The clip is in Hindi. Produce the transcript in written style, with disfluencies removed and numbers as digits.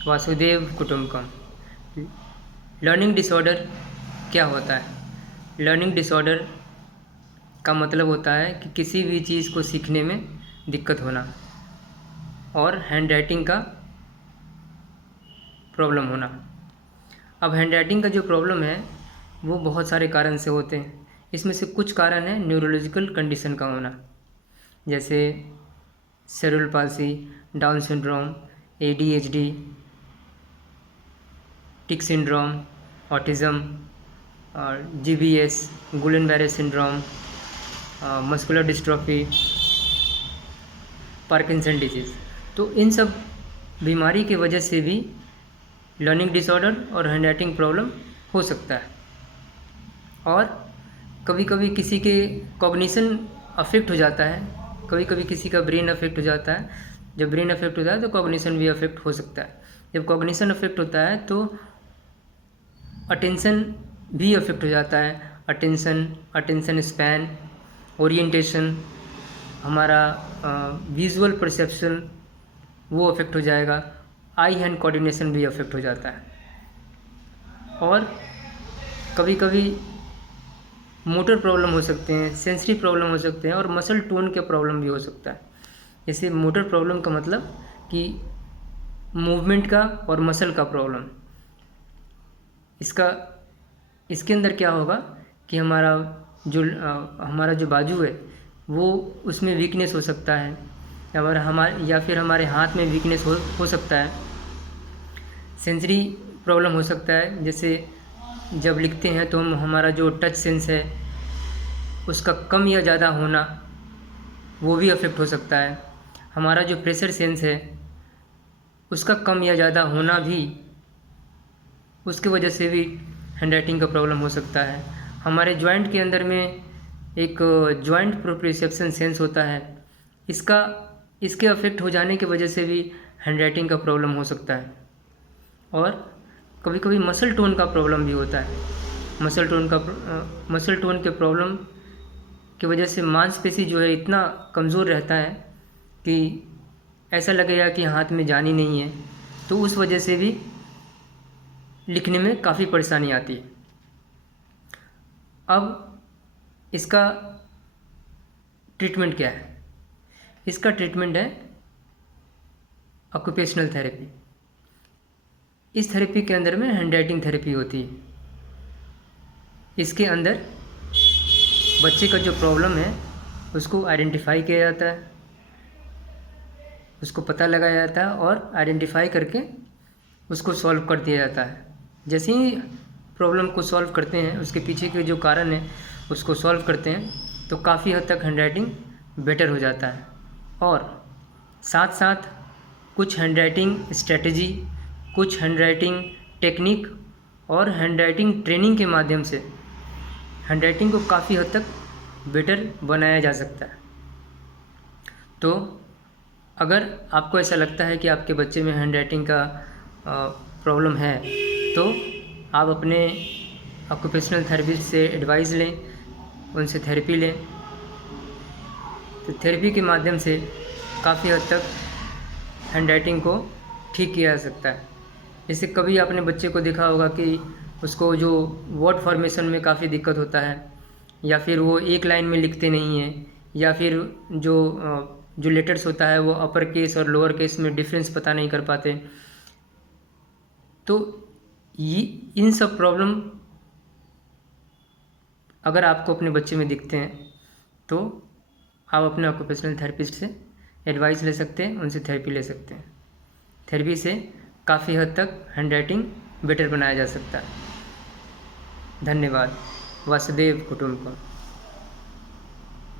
वासुदेव कुटुंबकम। लर्निंग डिसऑर्डर क्या होता है? लर्निंग डिसऑर्डर का मतलब होता है कि किसी भी चीज़ को सीखने में दिक्कत होना और हैंडराइटिंग का प्रॉब्लम होना। अब हैंडराइटिंग का जो प्रॉब्लम है वो बहुत सारे कारण से होते हैं। इसमें से कुछ कारण है न्यूरोलॉजिकल कंडीशन का होना, जैसे cerebral palsy, down syndrome, ADHD, टिक सिंड्रोम, ऑटिज़म और GBS, गुलेन बैरे syndrome, muscular dystrophy, Parkinson disease. तो इन सब बीमारी की वजह से भी लर्निंग डिसऑर्डर और हैंडराइटिंग प्रॉब्लम हो सकता है। और कभी कभी किसी के कॉग्निशन अफेक्ट हो जाता है, कभी कभी किसी का ब्रेन अफेक्ट हो जाता है। जब ब्रेन अफेक्ट होता है तो कॉग्निशन भी अफेक्ट हो सकता है। जब कॉग्निशन अफेक्ट होता है तो अटेंशन भी अफेक्ट हो जाता है। अटेंशन स्पैन, ओरिएंटेशन, हमारा विजुअल परसेप्शन वो अफेक्ट हो जाएगा। आई हैंड कोऑर्डिनेशन भी अफेक्ट हो जाता है। और कभी कभी मोटर प्रॉब्लम हो सकते हैं, सेंसरी प्रॉब्लम हो सकते हैं और मसल टोन के प्रॉब्लम भी हो सकता है। जैसे मोटर प्रॉब्लम का मतलब कि मूवमेंट का और मसल का प्रॉब्लम। इसके अंदर क्या होगा कि हमारा जो बाजू है वो उसमें वीकनेस हो सकता है, या फिर हमारे हाथ में वीकनेस हो सकता है। सेंसरी प्रॉब्लम हो सकता है, जैसे जब लिखते हैं तो हमारा जो टच सेंस है उसका कम या ज़्यादा होना वो भी अफेक्ट हो सकता है। हमारा जो प्रेशर सेंस है उसका कम या ज़्यादा होना भी, उसके वजह से भी हैंडराइटिंग का प्रॉब्लम हो सकता है। हमारे जॉइंट के अंदर में एक जॉइंट प्रोप्रियोसेप्शन सेंस होता है, इसके अफेक्ट हो जाने की वजह से भी हैंडराइटिंग का प्रॉब्लम हो सकता है। और कभी कभी मसल टोन का प्रॉब्लम भी होता है। मसल टोन के प्रॉब्लम की वजह से मांसपेशी जो है इतना कमज़ोर रहता है कि ऐसा लगेगा कि हाथ में जान ही नहीं है, तो उस वजह से भी लिखने में काफ़ी परेशानी आती है। अब इसका ट्रीटमेंट क्या है? इसका ट्रीटमेंट है ऑक्यूपेशनल थेरेपी। इस थेरेपी के अंदर में हैंडराइटिंग थेरेपी होती है। इसके अंदर बच्चे का जो प्रॉब्लम है उसको आइडेंटिफाई किया जाता है, उसको पता लगाया जाता है और आइडेंटिफाई करके उसको सॉल्व कर दिया जाता है। जैसे ही प्रॉब्लम को सॉल्व करते हैं, उसके पीछे के जो कारण है उसको सॉल्व करते हैं, तो काफ़ी हद तक हैंडराइटिंग बेटर हो जाता है। और साथ साथ कुछ हैंडराइटिंग स्ट्रेटजी, कुछ हैंडराइटिंग टेक्निक और हैंडराइटिंग ट्रेनिंग के माध्यम से हैंडराइटिंग को काफ़ी हद तक बेटर बनाया जा सकता है। तो अगर आपको ऐसा लगता है कि आपके बच्चे में हैंडराइटिंग का प्रॉब्लम है तो आप अपने ऑक्यूपेशनल थेरेपिस्ट से एडवाइस लें, उनसे थेरेपी लें। तो थेरेपी के माध्यम से काफ़ी हद तक हैंडराइटिंग को ठीक किया जा सकता है। जैसे कभी आपने बच्चे को देखा होगा कि उसको जो वर्ड फॉर्मेशन में काफ़ी दिक्कत होता है, या फिर वो एक लाइन में लिखते नहीं हैं, या फिर जो लेटर्स होता है वो अपर केस और लोअर केस में डिफरेंस पता नहीं कर पाते। तो इन सब प्रॉब्लम अगर आपको अपने बच्चे में दिखते हैं तो आप अपने ऑक्यूपेशनल थेरेपिस्ट से एडवाइस ले सकते हैं, उनसे थेरेपी ले सकते हैं। थेरेपी से काफ़ी हद तक हैंडराइटिंग बेटर बनाया जा सकता है। धन्यवाद। वासुदेव कुटुंबकम।